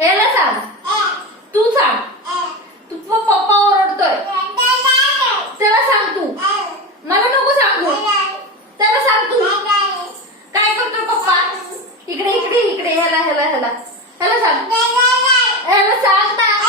याला सांग. तू सांग. तू पप्पा ओरडतोय. त्याला सांग तू. मला नको सांगू. त्याला सांग तू. काय करतोय पप्पा? इकडे इकडे इकडे ह्याला ह्याला ह्याला ह्याला सांग. ह्याला सांग ना.